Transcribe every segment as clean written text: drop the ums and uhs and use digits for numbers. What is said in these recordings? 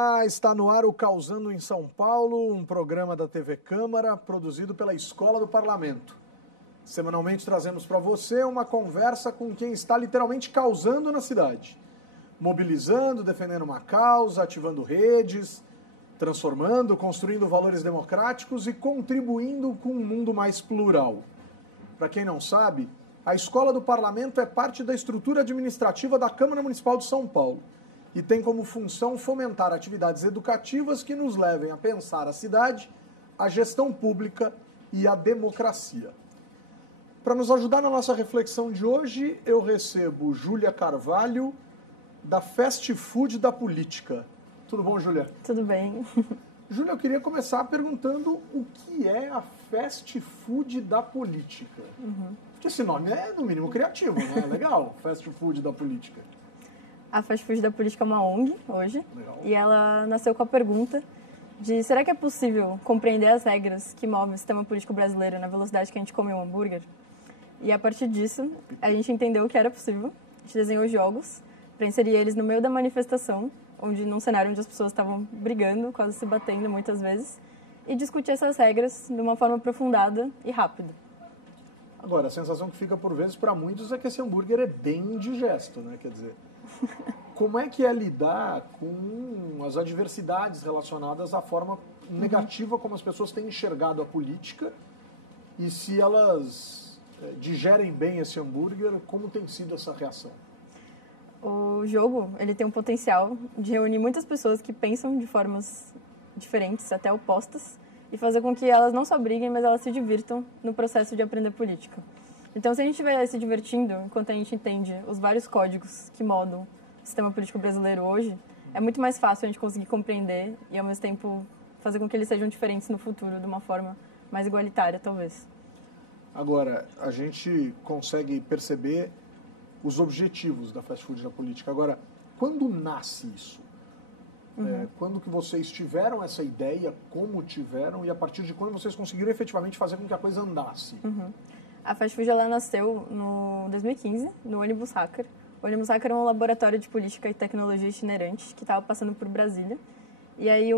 Olá, está no ar o Causando em São Paulo, um programa da TV Câmara produzido pela Escola do Parlamento. Semanalmente trazemos para você uma conversa com quem está literalmente causando na cidade. Mobilizando, defendendo uma causa, ativando redes, transformando, construindo valores democráticos e contribuindo com um mundo mais plural. Para quem não sabe, a Escola do Parlamento é parte da estrutura administrativa da Câmara Municipal de São Paulo e tem como função fomentar atividades educativas que nos levem a pensar a cidade, a gestão pública e a democracia. Para nos ajudar na nossa reflexão de hoje, eu recebo Júlia Carvalho, da Fast Food da Política. Tudo bom, Júlia? Tudo bem. Júlia, eu queria começar perguntando o que é a Fast Food da Política. Porque esse nome é, no mínimo, criativo, né? Legal, Fast Food da Política. A Fast Food da Política é uma ONG hoje. Legal. E ela nasceu com a pergunta de será que é possível compreender as regras que movem o sistema político brasileiro na velocidade que a gente come um hambúrguer? E a partir disso, a gente entendeu que era possível. A gente desenhou jogos para inserir eles no meio da manifestação, num cenário onde as pessoas estavam brigando, quase se batendo muitas vezes, e discutir essas regras de uma forma aprofundada e rápida. Agora, a sensação que fica por vezes para muitos é que esse hambúrguer é bem indigesto, né? Quer dizer, como é que é lidar com as adversidades relacionadas à forma negativa como as pessoas têm enxergado a política e se elas digerem bem esse hambúrguer, como tem sido essa reação? O jogo, ele tem um potencial de reunir muitas pessoas que pensam de formas diferentes, até opostas, e fazer com que elas não só briguem, mas elas se divirtam no processo de aprender política. Então, se a gente estiver se divertindo, enquanto a gente entende os vários códigos que moldam o sistema político brasileiro hoje, é muito mais fácil a gente conseguir compreender e, ao mesmo tempo, fazer com que eles sejam diferentes no futuro, de uma forma mais igualitária, talvez. Agora, a gente consegue perceber os objetivos da Fast Food da Política. Agora, quando nasce isso? Quando que vocês tiveram essa ideia, como tiveram, e a partir de quando vocês conseguiram efetivamente fazer com que a coisa andasse? A Fast Food ela nasceu no 2015, no Ônibus Hacker. O Ônibus Hacker é um laboratório de política e tecnologia itinerante que estava passando por Brasília. E aí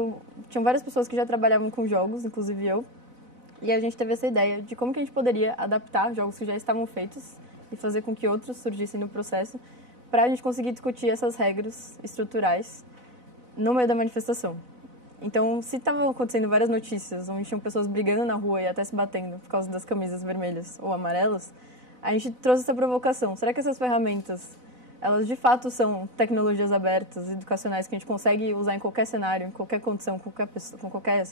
tinham várias pessoas que já trabalhavam com jogos, inclusive eu. E a gente teve essa ideia de como que a gente poderia adaptar jogos que já estavam feitos e fazer com que outros surgissem no processo para a gente conseguir discutir essas regras estruturais no meio da manifestação. Então, se estavam acontecendo várias notícias onde tinham pessoas brigando na rua e até se batendo por causa das camisas vermelhas ou amarelas, a gente trouxe essa provocação. Será que essas ferramentas, elas de fato são tecnologias abertas, educacionais, que a gente consegue usar em qualquer cenário, em qualquer condição, com qualquer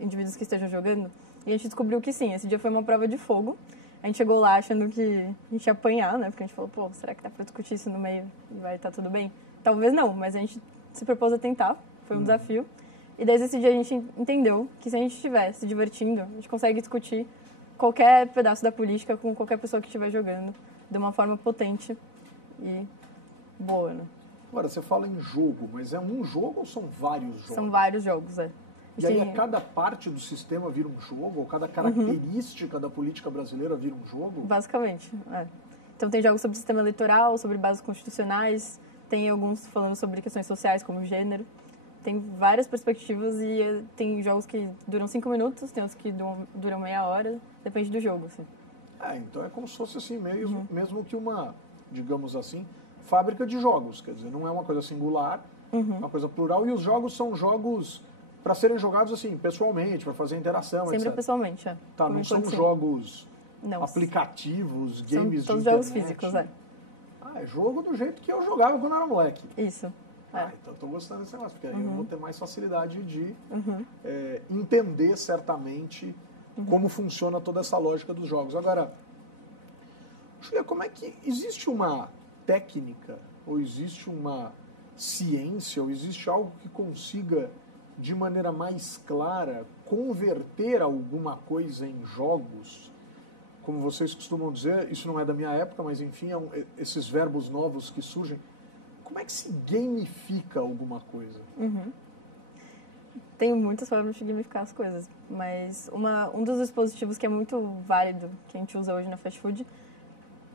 indivíduos que estejam jogando? E a gente descobriu que sim, esse dia foi uma prova de fogo. A gente chegou lá achando que a gente ia apanhar, né? Porque a gente falou, pô, será que dá pra discutir isso no meio e vai estar tudo bem? Talvez não, mas a gente se propôs a tentar, foi um desafio. E desde esse dia a gente entendeu que se a gente estiver se divertindo, a gente consegue discutir qualquer pedaço da política com qualquer pessoa que estiver jogando de uma forma potente e boa, né? Agora, você fala em jogo, mas é um jogo ou são vários jogos? São vários jogos, E aí cada parte do sistema vira um jogo, ou cada característica da política brasileira vira um jogo? Basicamente, Então tem jogos sobre o sistema eleitoral, sobre bases constitucionais, tem alguns falando sobre questões sociais, como gênero. Tem várias perspectivas e tem jogos que duram 5 minutos, tem outros que duram meia hora, depende do jogo, assim. Então é como se fosse assim mesmo que uma, digamos assim, fábrica de jogos. Quer dizer, não é uma coisa singular, é uma coisa plural, e os jogos são jogos para serem jogados assim, pessoalmente, para fazer interação, Sempre etc. pessoalmente, Tá, não são jogos aplicativos, games são todos de jogos internet. físicos, é jogo do jeito que eu jogava quando era moleque. Isso. Então estou gostando desse negócio, porque aí eu vou ter mais facilidade de entender certamente como funciona toda essa lógica dos jogos. Agora, Julia, como é que existe uma técnica, ou existe uma ciência, ou existe algo que consiga, de maneira mais clara, converter alguma coisa em jogos? Como vocês costumam dizer, isso não é da minha época, mas enfim, esses verbos novos que surgem. Como é que se gamifica alguma coisa? Tem muitas formas de gamificar as coisas, mas um dos dispositivos que é muito válido, que a gente usa hoje na Fast Food,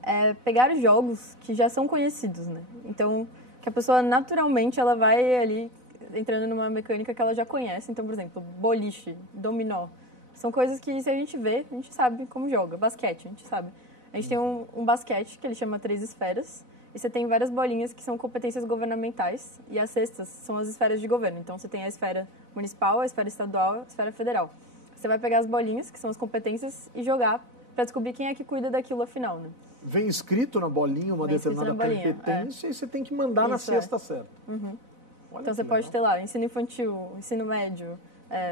é pegar jogos que já são conhecidos, né? Então, que a pessoa naturalmente ela vai ali entrando numa mecânica que ela já conhece. Então, por exemplo, boliche, dominó. São coisas que, se a gente vê, a gente sabe como joga. Basquete, a gente sabe. A gente tem um basquete que ele chama 3 esferas. E você tem várias bolinhas que são competências governamentais. E as cestas são as esferas de governo. Então, você tem a esfera municipal, a esfera estadual, a esfera federal. Você vai pegar as bolinhas, que são as competências, e jogar para descobrir quem é que cuida daquilo afinal, né? Vem escrito na bolinha uma determinada competência e você tem que mandar na cesta certa. Uhum. Então você pode ter lá ensino infantil, ensino médio,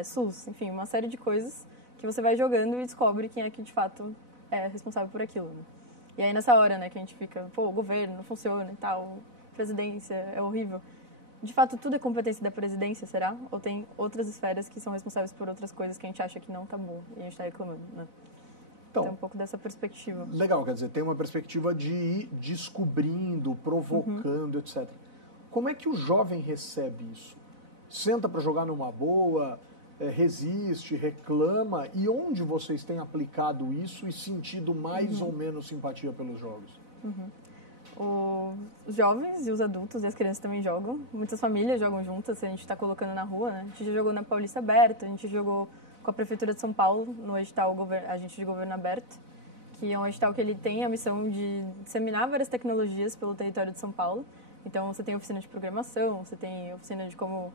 SUS, enfim, uma série de coisas que você vai jogando e descobre quem é que de fato é responsável por aquilo, né? E aí nessa hora, né, que a gente fica, pô, o governo não funciona e tal, presidência é horrível. De fato, tudo é competência da presidência, será? Ou tem outras esferas que são responsáveis por outras coisas que a gente acha que não tá bom e a gente tá reclamando, né? Então, tem um pouco dessa perspectiva. Legal, quer dizer, tem uma perspectiva de ir descobrindo, provocando, etc. Como é que o jovem recebe isso? Senta para jogar numa boa, resiste, reclama, e onde vocês têm aplicado isso e sentido mais ou menos simpatia pelos jogos? Os jovens e os adultos e as crianças também jogam. Muitas famílias jogam juntas, a gente está colocando na rua, né? A gente já jogou na Paulista Aberta, a gente jogou com a Prefeitura de São Paulo, no edital Agente de Governo Aberto, que é um edital que ele tem a missão de disseminar várias tecnologias pelo território de São Paulo. Então, você tem oficina de programação, você tem oficina de como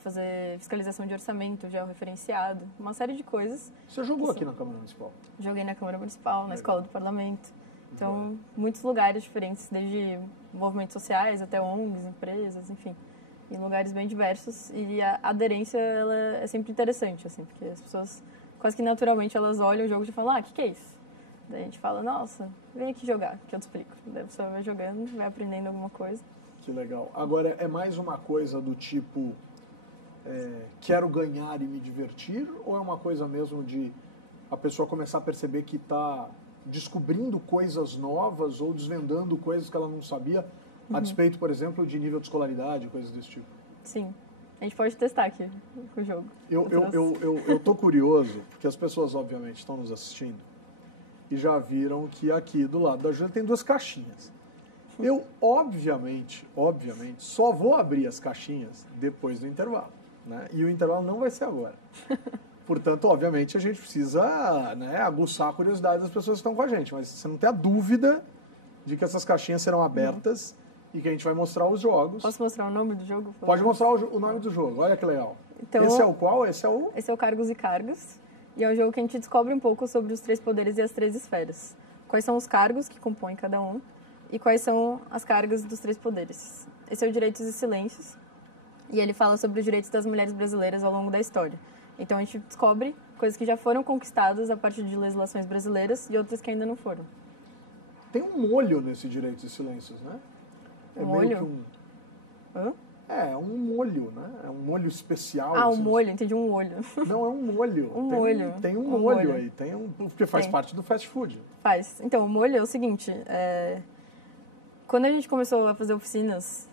fazer fiscalização de orçamento georreferenciado, uma série de coisas. Você jogou aqui na Câmara Municipal? Joguei na Câmara Municipal, na Escola do Parlamento. Então, muitos lugares diferentes, desde movimentos sociais até ONGs, empresas, enfim. Em lugares bem diversos, e a aderência ela é sempre interessante, assim, porque as pessoas, quase que naturalmente, elas olham o jogo e falam, o que é isso? Daí a gente fala, nossa, vem aqui jogar, que eu te explico. Daí a pessoa vai jogando, vai aprendendo alguma coisa. Que legal. Agora, é mais uma coisa do tipo, quero ganhar e me divertir, ou é uma coisa mesmo de a pessoa começar a perceber que está descobrindo coisas novas ou desvendando coisas que ela não sabia, a despeito, por exemplo, de nível de escolaridade, coisas desse tipo? Sim. A gente pode testar aqui o jogo. Eu tô curioso, porque as pessoas, obviamente, estão nos assistindo e já viram que aqui do lado da Júlia tem 2 caixinhas. Eu, obviamente, só vou abrir as caixinhas depois do intervalo, né? E o intervalo não vai ser agora. Portanto, obviamente, a gente precisa, né, aguçar a curiosidade das pessoas que estão com a gente, mas você não tem a dúvida de que essas caixinhas serão abertas e que a gente vai mostrar os jogos. Posso mostrar o nome do jogo? Pode mostrar o nome do jogo, olha que legal. Então, esse é o qual? Esse é o Cargos e Cargos, e é um jogo que a gente descobre um pouco sobre os 3 poderes e as 3 esferas. Quais são os cargos que compõem cada um e quais são as cargas dos 3 poderes. Esse é o Direitos e Silêncios, e ele fala sobre os direitos das mulheres brasileiras ao longo da história. Então a gente descobre coisas que já foram conquistadas a partir de legislações brasileiras e outras que ainda não foram. Tem um molho nesse Direitos e Silêncios, né? Um molho? Hã? É um molho, né? É um molho especial. Um molho, entendi, um olho. Não, é um molho. Molho. Tem um molho aí, porque faz parte do fast food. Faz. Então, o molho é o seguinte, quando a gente começou a fazer oficinas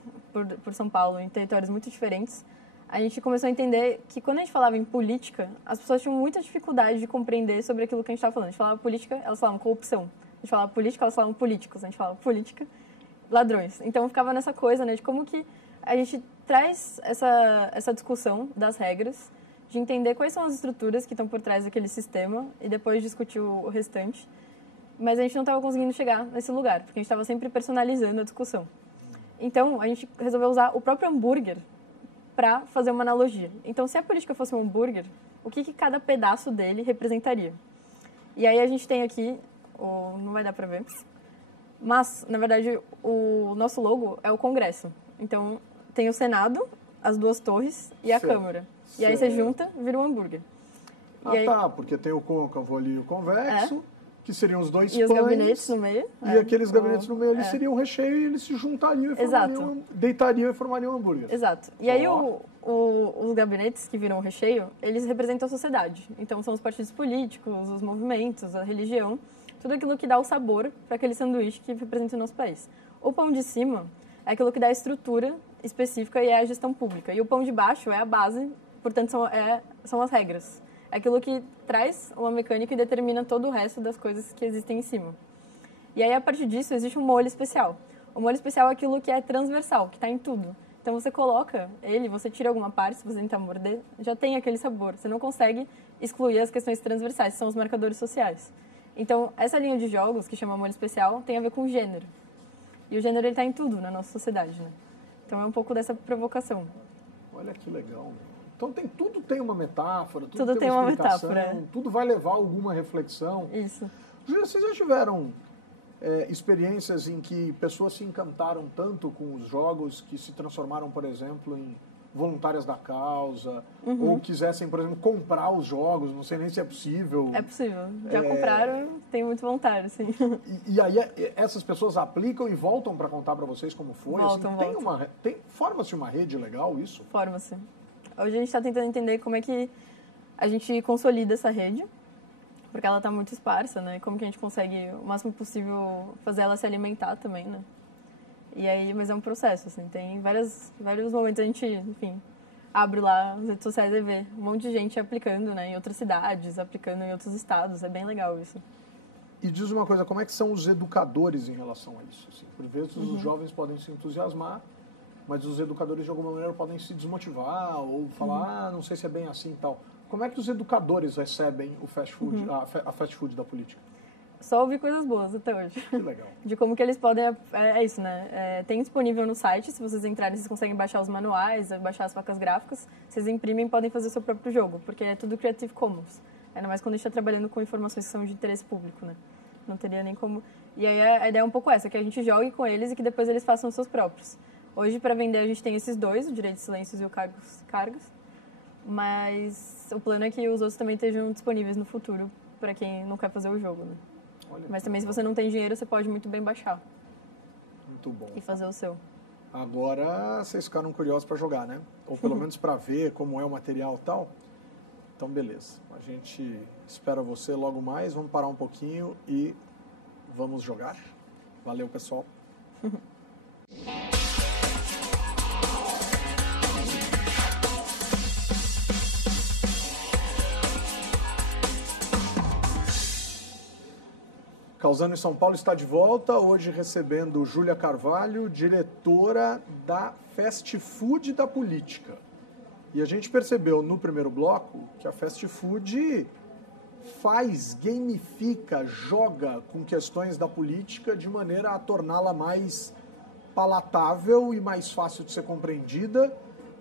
por São Paulo, em territórios muito diferentes, a gente começou a entender que quando a gente falava em política, as pessoas tinham muita dificuldade de compreender sobre aquilo que a gente estava falando. A gente falava política, elas falavam corrupção. A gente falava política, elas falavam políticos. A gente falava política, ladrões. Então, ficava nessa coisa, né, de como que a gente traz essa discussão das regras, de entender quais são as estruturas que estão por trás daquele sistema e depois discutir o restante. Mas a gente não estava conseguindo chegar nesse lugar, porque a gente estava sempre personalizando a discussão. Então, a gente resolveu usar o próprio hambúrguer para fazer uma analogia. Então, se a política fosse um hambúrguer, o que cada pedaço dele representaria? E aí a gente tem aqui, não vai dar para ver, mas, na verdade, o nosso logo é o Congresso. Então, tem o Senado, as 2 torres e a Câmara. E aí você junta, vira um hambúrguer. Porque tem o côncavo ali e o convexo, que seriam os 2 pães. E os gabinetes no meio. E aqueles gabinetes no meio ali seriam um recheio e eles se juntariam e deitariam e formariam um hambúrguer. Exato. E aí os gabinetes que viram o recheio, eles representam a sociedade. Então são os partidos políticos, os movimentos, a religião, tudo aquilo que dá o sabor para aquele sanduíche que representa o nosso país. O pão de cima é aquilo que dá a estrutura específica e é a gestão pública. E o pão de baixo é a base, portanto são as regras. É aquilo que traz uma mecânica e determina todo o resto das coisas que existem em cima. E aí, a partir disso, existe um molho especial. O molho especial é aquilo que é transversal, que está em tudo. Então você coloca ele, você tira alguma parte, se você tentar morder, já tem aquele sabor. Você não consegue excluir as questões transversais, que são os marcadores sociais. Então, essa linha de jogos, que chama molho especial, tem a ver com gênero. E o gênero, ele tá em tudo na nossa sociedade, né? Então, é um pouco dessa provocação. Olha que legal. Então, tudo tem uma metáfora, tudo tem uma metáfora. Tudo vai levar a alguma reflexão. Isso. Júlia, vocês já tiveram experiências em que pessoas se encantaram tanto com os jogos que se transformaram, por exemplo, em voluntárias da causa, ou quisessem, por exemplo, comprar os jogos, não sei nem se é possível. É possível. Já compraram, tem muito voluntário, sim. E aí essas pessoas aplicam e voltam para contar para vocês como foi? Voltam. Forma-se uma rede legal isso? Forma-se. Hoje a gente está tentando entender como é que a gente consolida essa rede, porque ela está muito esparsa, né? Como que a gente consegue, o máximo possível, fazer ela se alimentar também, né? E aí, mas é um processo, assim, tem vários momentos a gente, enfim, abre lá as redes sociais e vê um monte de gente aplicando, né, em outras cidades, aplicando em outros estados, é bem legal isso. E diz uma coisa, como é que são os educadores em relação a isso? Assim, por vezes os jovens podem se entusiasmar, mas os educadores de alguma maneira podem se desmotivar ou falar, não sei se é bem assim e tal. Como é que os educadores recebem o fast food, a fast food da política? Só ouvi coisas boas até hoje. Que legal. De como que eles podem... É isso, né? Tem disponível no site, se vocês entrarem, vocês conseguem baixar os manuais, baixar as facas gráficas. Vocês imprimem e podem fazer o seu próprio jogo, porque é tudo Creative Commons. Ainda mais quando a gente está trabalhando com informações que são de interesse público, né? Não teria nem como... E aí a ideia é um pouco essa, que a gente jogue com eles e que depois eles façam os seus próprios. Hoje, para vender, a gente tem esses dois, o direito de silêncios e o cargos. Mas o plano é que os outros também estejam disponíveis no futuro para quem não quer fazer o jogo, né? Mas também, se você não tem dinheiro, você pode muito bem baixar. Muito bom. E fazer o seu. Agora, vocês ficaram curiosos para jogar, né? Ou pelo menos para ver como é o material e tal. Então, beleza. A gente espera você logo mais. Vamos parar um pouquinho e vamos jogar. Valeu, pessoal. Causando em São Paulo está de volta, hoje recebendo Júlia Carvalho, diretora da Fast Food da Política. E a gente percebeu no primeiro bloco que a Fast Food gamifica, joga com questões da política de maneira a torná-la mais palatável e mais fácil de ser compreendida.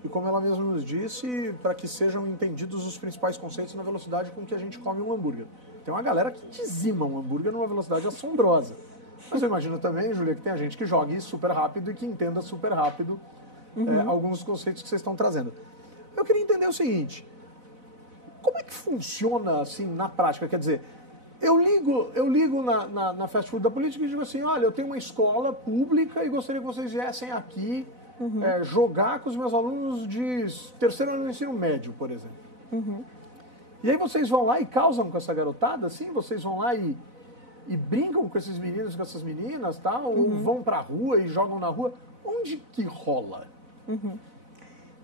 E como ela mesma nos disse, para que sejam entendidos os principais conceitos na velocidade com que a gente come um hambúrguer. Tem uma galera que dizima um hambúrguer numa velocidade assombrosa. Mas eu imagino também, Júlia, que tem gente que jogue super rápido e que entenda super rápido alguns dos conceitos que vocês estão trazendo. Eu queria entender o seguinte, como é que funciona assim na prática? Quer dizer, eu ligo na Fast Food da Política e digo assim, olha, eu tenho uma escola pública e gostaria que vocês viessem aqui jogar com os meus alunos de terceiro ano do ensino médio, por exemplo. E aí vocês vão lá e causam com essa garotada, assim? Vocês vão lá e brincam com esses meninos, com essas meninas, tal? Ou vão pra rua e jogam na rua? Onde que rola?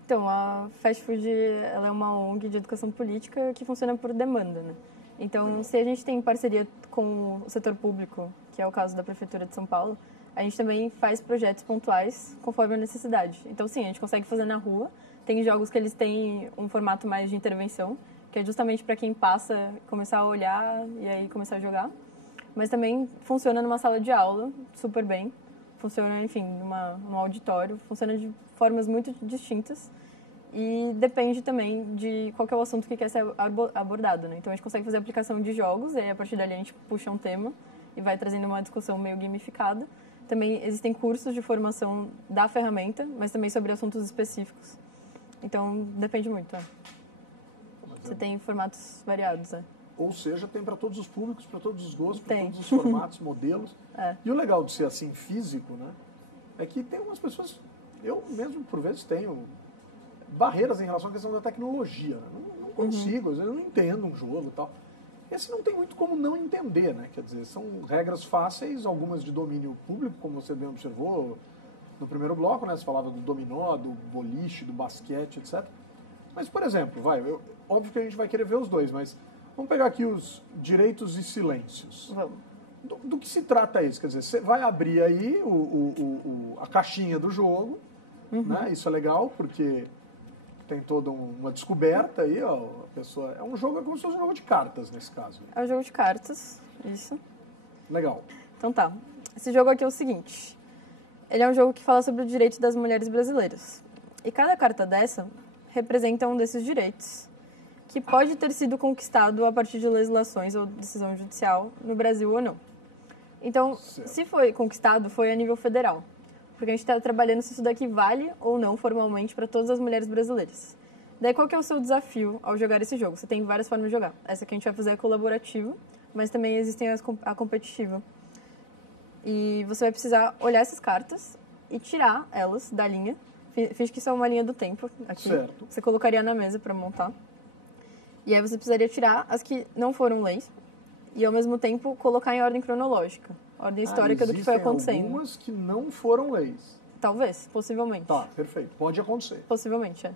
Então, a Fast Food, ela é uma ONG de educação política que funciona por demanda, né? Então, se a gente tem parceria com o setor público, que é o caso da Prefeitura de São Paulo, a gente também faz projetos pontuais conforme a necessidade. Então, sim, a gente consegue fazer na rua. Tem jogos que eles têm um formato mais de intervenção, que é justamente para quem passa começar a olhar e aí começar a jogar. Mas também funciona numa sala de aula super bem. Funciona, enfim, num auditório. Funciona de formas muito distintas. E depende também de qual que é o assunto que quer ser abordado, né? Então, a gente consegue fazer aplicação de jogos, e aí, a partir dali, a gente puxa um tema e vai trazendo uma discussão meio gamificada. Também existem cursos de formação da ferramenta, mas também sobre assuntos específicos. Então, depende muito. Você tem formatos variados, Ou seja, tem para todos os públicos, para todos os gostos, para Tem. todos os formatos, modelos. E o legal de ser assim físico, né, é que tem umas pessoas, eu mesmo por vezes tenho barreiras em relação à questão da tecnologia. Né? Não consigo, às vezes eu não entendo um jogo e tal. Esse não tem muito como não entender, né? Quer dizer, são regras fáceis, algumas de domínio público, como você bem observou no primeiro bloco, né? Você falava do dominó, do boliche, do basquete, etc. Mas, por exemplo, óbvio que a gente vai querer ver os dois, mas vamos pegar aqui os direitos e silêncios. Vamos. Do que se trata isso? Quer dizer, você vai abrir aí a caixinha do jogo né? Isso é legal, porque tem toda uma descoberta aí, ó, a pessoa... É um jogo, é como se fosse um jogo de cartas, nesse caso. É um jogo de cartas, isso. Legal. Então tá. Esse jogo aqui é o seguinte. Ele é um jogo que fala sobre o direito das mulheres brasileiras. E cada carta dessa representa um desses direitos, que pode ter sido conquistado a partir de legislações ou decisão judicial no Brasil ou não. Então, se foi conquistado, foi a nível federal. Porque a gente está trabalhando se isso daqui vale ou não formalmente para todas as mulheres brasileiras. Daí, qual que é o seu desafio ao jogar esse jogo? Você tem várias formas de jogar. Essa que a gente vai fazer é colaborativa, mas também existem a competitiva. E você vai precisar olhar essas cartas e tirar elas da linha. Finge que isso é uma linha do tempo aqui. Certo. Você colocaria na mesa para montar. E aí você precisaria tirar as que não foram leis e, ao mesmo tempo, colocar em ordem cronológica. Ordem histórica do que foi acontecendo. Existem algumas que não foram leis. Talvez, possivelmente. Tá, perfeito. Pode acontecer. Possivelmente, é.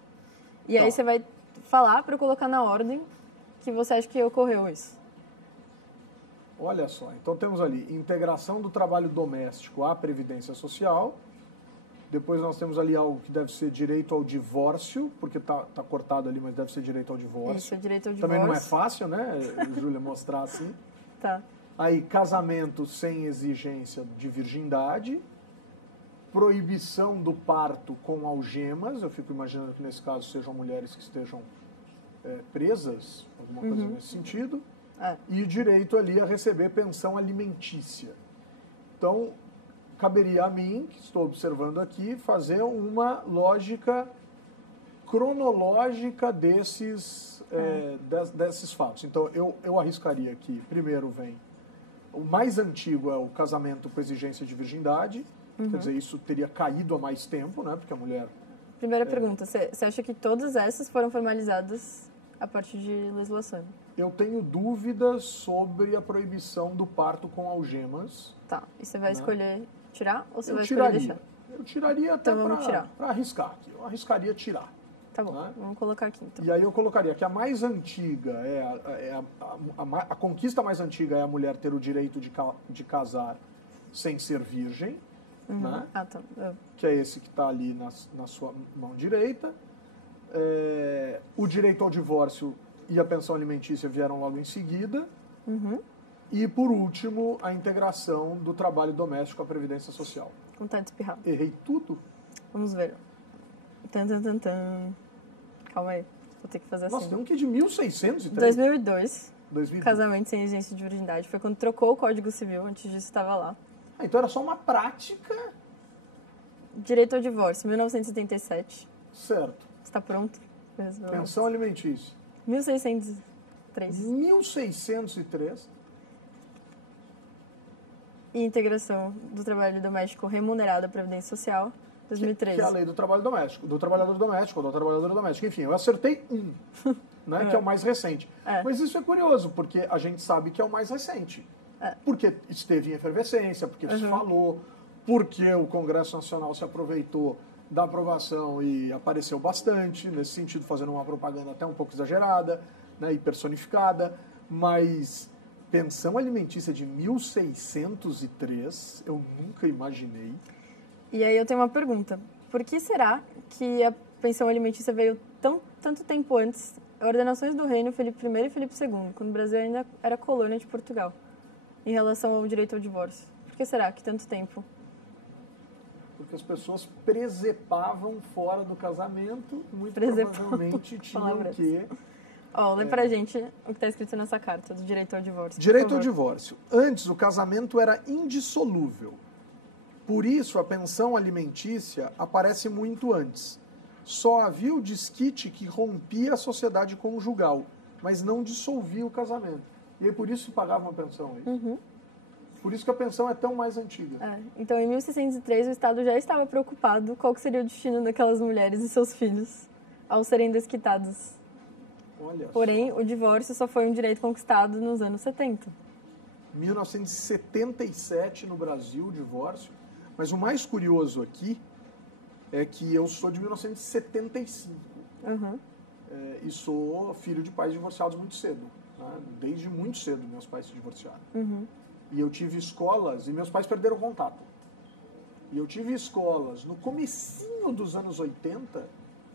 E aí você vai falar para eu colocar na ordem que você acha que ocorreu isso. Olha só, então temos ali integração do trabalho doméstico à previdência social. Depois nós temos ali algo que deve ser direito ao divórcio, porque tá cortado ali, mas deve ser direito ao divórcio. Isso, é direito ao divórcio. Também não é fácil, né, Júlia, mostrar assim. Tá. Aí, casamento sem exigência de virgindade. Proibição do parto com algemas. Eu fico imaginando que nesse caso sejam mulheres que estejam presas, alguma coisa nesse sentido. E o direito ali a receber pensão alimentícia. Então, caberia a mim, que estou observando aqui, fazer uma lógica cronológica desses fatos. Então, eu arriscaria aqui, primeiro vem, o mais antigo é o casamento com exigência de virgindade, quer dizer, isso teria caído há mais tempo, né, porque a mulher... Primeira pergunta, você acha que todas essas foram formalizadas a partir de legislação? Eu tenho dúvidas sobre a proibição do parto com algemas. Tá, e você vai escolher tirar ou você vai tiraria. escolher deixar? Eu tiraria até então, para arriscar aqui. Eu arriscaria tirar. Tá bom, né? Vamos colocar aqui então. E aí eu colocaria que a mais antiga, a conquista mais antiga é a mulher ter o direito de casar sem ser virgem. Né? Ah, tá. Que é esse que está ali na sua mão direita. O direito ao divórcio e a pensão alimentícia vieram logo em seguida. E, por último, a integração do trabalho doméstico à previdência social. Vontade de espirrar. Errei tudo? Vamos ver. Calma aí, vou ter que fazer Nossa, assim. tem um que é de 1603. 2002, 2002. casamento sem exigência de virgindade. Foi quando trocou o Código Civil, antes disso estava lá. Então era só uma prática. Direito ao divórcio, 1977. Certo. Está pronto? Pensão alimentícia. 1603. 1603. E integração do trabalho doméstico remunerado à Previdência Social, 2013. Que é a lei do trabalho doméstico, do trabalhador doméstico, ou da trabalhadora doméstica. Enfim, eu acertei né, que é o mais recente. Mas isso é curioso, porque a gente sabe que é o mais recente. Porque esteve em efervescência, porque se falou, porque o Congresso Nacional se aproveitou da aprovação e apareceu bastante, nesse sentido, fazendo uma propaganda até um pouco exagerada, né, e personificada, mas pensão alimentícia de 1603, eu nunca imaginei. E aí eu tenho uma pergunta. Por que será que a pensão alimentícia veio tanto tempo antes, ordenações do reino Felipe I e Felipe II, quando o Brasil ainda era colônia de Portugal, em relação ao direito ao divórcio? Por que será que tanto tempo? Porque as pessoas presepavam fora do casamento, muito provavelmente tinham que... Lê pra gente o que está escrito nessa carta do direito ao divórcio. Direito ao divórcio. Antes, o casamento era indissolúvel. Por isso, a pensão alimentícia aparece muito antes. Só havia o desquite que rompia a sociedade conjugal, mas não dissolvia o casamento. E aí, por isso pagava uma pensão. É isso? Por isso que a pensão é tão mais antiga. Então, em 1603, o Estado já estava preocupado qual que seria o destino daquelas mulheres e seus filhos ao serem desquitados. Porém, o divórcio só foi um direito conquistado nos anos 70. 1977 no Brasil, o divórcio. Mas o mais curioso aqui é que eu sou de 1975. E sou filho de pais divorciados muito cedo. Né? Desde muito cedo meus pais se divorciaram. E eu tive escolas e meus pais perderam contato. E eu tive escolas no comecinho dos anos 80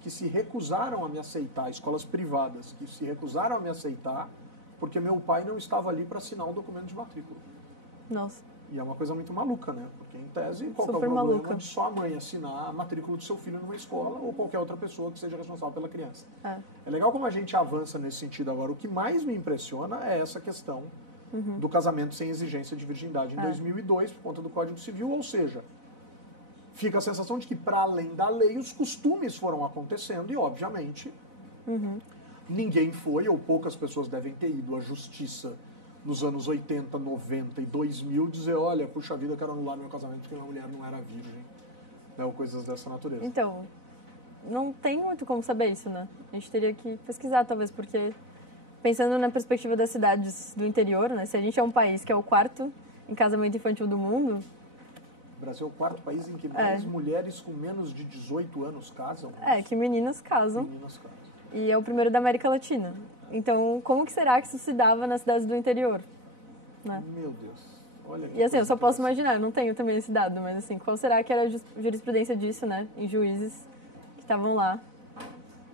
que se recusaram a me aceitar, escolas privadas, que se recusaram a me aceitar porque meu pai não estava ali para assinar o documento de matrícula. Nossa. E é uma coisa muito maluca, né? Porque, em tese, qual que é o Super problema maluca. de só a mãe assinar a matrícula do seu filho numa escola ou qualquer outra pessoa que seja responsável pela criança? É legal como a gente avança nesse sentido agora. O que mais me impressiona é essa questão do casamento sem exigência de virgindade em 2002, por conta do Código Civil, ou seja, fica a sensação de que, para além da lei, os costumes foram acontecendo e, obviamente, ninguém foi, ou poucas pessoas devem ter ido à justiça nos anos 80, 90 e 2000 dizer, olha, puxa vida, eu quero anular meu casamento porque minha mulher não era virgem, né, ou coisas dessa natureza. Então, não tem muito como saber isso, né? A gente teria que pesquisar, talvez, porque pensando na perspectiva das cidades do interior, né? Se a gente é um país que é o 4º em casamento infantil do mundo... O Brasil é o 4º país em que mais mulheres com menos de 18 anos casam. Que meninas casam. Meninas casam. E é o primeiro da América Latina. Então, como que será que isso se dava nas cidades do interior? Né? Meu Deus. Olha que e assim, eu só posso imaginar, não tenho também esse dado, mas assim, qual será que era a jurisprudência disso, né? Em juízes que estavam lá,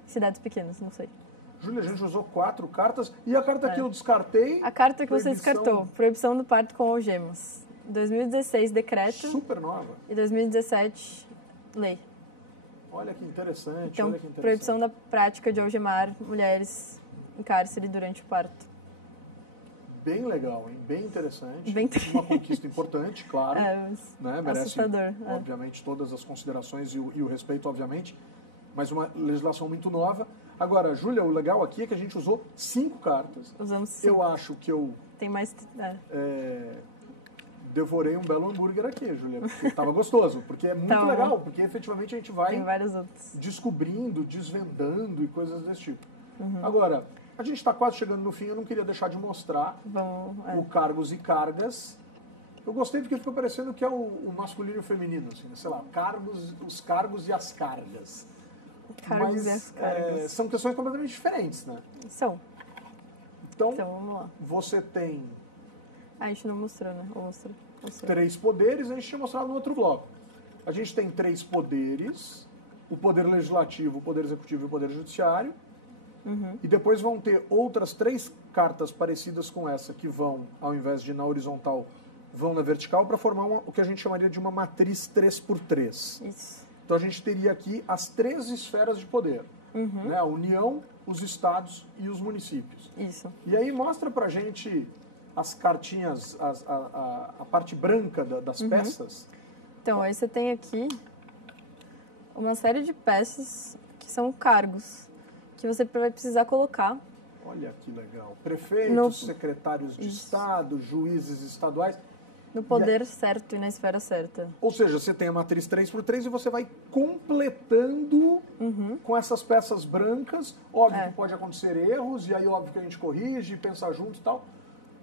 em cidades pequenas, não sei. Júlia, a gente usou 4 cartas. E a carta que eu descartei? A carta que você descartou, proibição do parto com algemas. 2016, decreto. Super nova. E 2017, lei. Olha que interessante, então, olha que interessante. Proibição da prática de algemar mulheres em cárcere durante o parto. Bem legal, hein? Bem interessante. Bem... Uma conquista importante, claro. Mas né? Merece, assustador. obviamente, todas as considerações e o respeito, obviamente. Mas uma legislação muito nova. Agora, Júlia, o legal aqui é que a gente usou 5 cartas. Usamos 5. Eu acho que eu... Tem mais... devorei um belo hambúrguer aqui, Júlia, porque estava gostoso, porque é muito legal, porque efetivamente a gente vai descobrindo, desvendando e coisas desse tipo. Agora, a gente está quase chegando no fim, eu não queria deixar de mostrar o cargos e cargas. Eu gostei porque ficou parecendo que é o masculino e o feminino, assim, sei lá, os cargos e as cargas. Cargos e as cargas. São questões completamente diferentes, né? São. Então, vamos lá. Você tem... a gente não mostrou, né? Ou mostrou? 3 poderes, a gente tinha mostrado no outro bloco. A gente tem 3 poderes, o poder legislativo, o poder executivo e o poder judiciário. E depois vão ter outras 3 cartas parecidas com essa, que vão, ao invés de ir na horizontal, vão na vertical, para formar o que a gente chamaria de uma matriz 3x3. Isso. Então a gente teria aqui as 3 esferas de poder. Né? A União, os estados e os municípios. Isso. E aí mostra pra gente... as cartinhas, a parte branca das peças. Então, aí você tem aqui uma série de peças que são cargos que você vai precisar colocar. Olha que legal. Prefeitos, secretários de Estado, juízes estaduais. No poder certo e na esfera certa. Ou seja, você tem a matriz 3x3 e você vai completando com essas peças brancas. Óbvio que pode acontecer erros, e aí óbvio que a gente corrige, pensa junto e tal.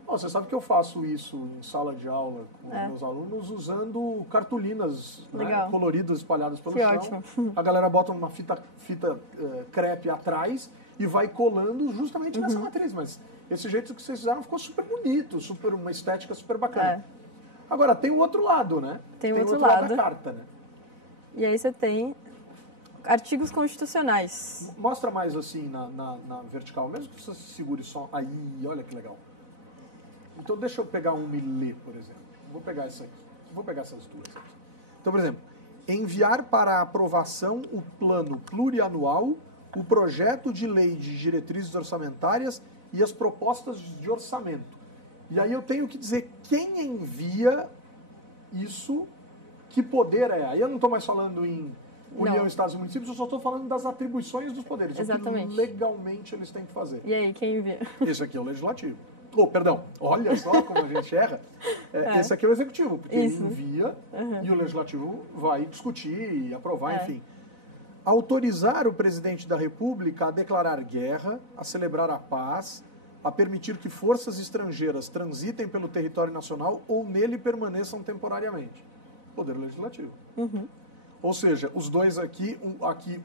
Você sabe que eu faço isso em sala de aula com os meus alunos usando cartolinas, né, coloridas espalhadas pelo chão. Ótimo. A galera bota uma fita crepe atrás e vai colando justamente nessa matriz. Mas esse jeito que vocês fizeram ficou super bonito, uma estética super bacana. Agora, tem o outro lado, né? Tem o outro lado da carta, né? E aí você tem artigos constitucionais. Mostra mais assim na vertical, mesmo que você segure só. Aí, olha que legal. Então, deixa eu pegar um e ler, por exemplo. Vou pegar essa aqui. Vou pegar essas duas aqui. Então, por exemplo, enviar para aprovação o plano plurianual, o projeto de lei de diretrizes orçamentárias e as propostas de orçamento. E aí eu tenho que dizer quem envia isso, que poder é. Aí eu não estou mais falando em União, Estados e Municípios, eu só estou falando das atribuições dos poderes. Exatamente. O que legalmente eles têm que fazer. E aí, quem envia? Esse aqui é o legislativo. Perdão, olha só como a gente erra. Esse aqui é o executivo, porque ele envia e o legislativo vai discutir e aprovar, enfim. Autorizar o presidente da República a declarar guerra, a celebrar a paz, a permitir que forças estrangeiras transitem pelo território nacional ou nele permaneçam temporariamente. Poder legislativo. Ou seja, os dois aqui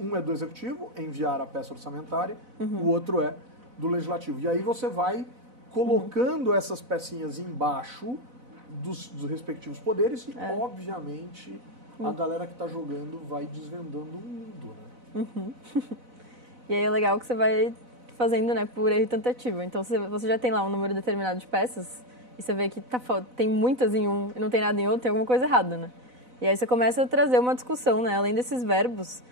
um é do executivo, enviar a peça orçamentária, o outro é do legislativo. E aí você vai colocando essas pecinhas embaixo dos respectivos poderes e, obviamente, a galera que está jogando vai desvendando o mundo, né? E aí é legal que você vai fazendo, né, por erro e tentativa. Então, se você já tem lá um número determinado de peças e você vê que tem muitas em um e não tem nada em outro, tem alguma coisa errada, né? E aí você começa a trazer uma discussão, né? Além desses verbos,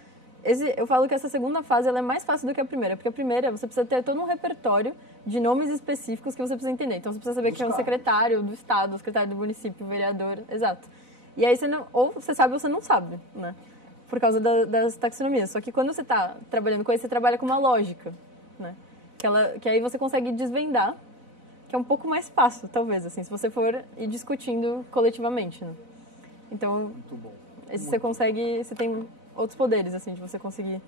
eu falo que essa segunda fase ela é mais fácil do que a primeira, porque a primeira você precisa ter todo um repertório de nomes específicos que você precisa entender. Então, você precisa saber quem é o secretário do estado, o secretário do município, o vereador, exato. E aí ou você sabe ou você não sabe, né? Por causa das taxonomias. Só que quando você está trabalhando com isso, você trabalha com uma lógica, né? Que aí você consegue desvendar, que é um pouco mais fácil, talvez, assim, se você for ir discutindo coletivamente, né? Então, muito bom. Você tem outros poderes, assim, de você conseguir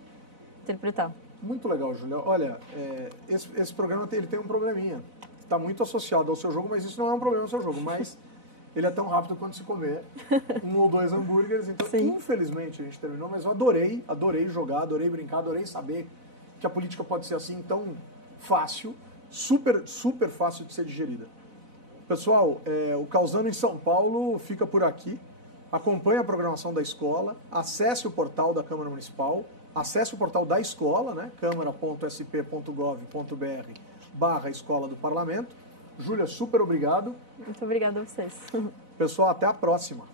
interpretar. Muito legal, Júlia. Olha, esse programa ele tem um probleminha. Está muito associado ao seu jogo, mas isso não é um problema no seu jogo, mas ele é tão rápido quanto se comer 1 ou 2 hambúrgueres. Então, infelizmente, a gente terminou, mas eu adorei jogar, adorei brincar, adorei saber que a política pode ser assim tão fácil, super, super fácil de ser digerida. Pessoal, o Causando em São Paulo fica por aqui. Acompanhe a programação da escola, acesse o portal da Câmara Municipal, acesse o portal da escola, né, câmara.sp.gov.br/Escola do Parlamento. Júlia, super obrigado. Muito obrigada a vocês. Pessoal, até a próxima.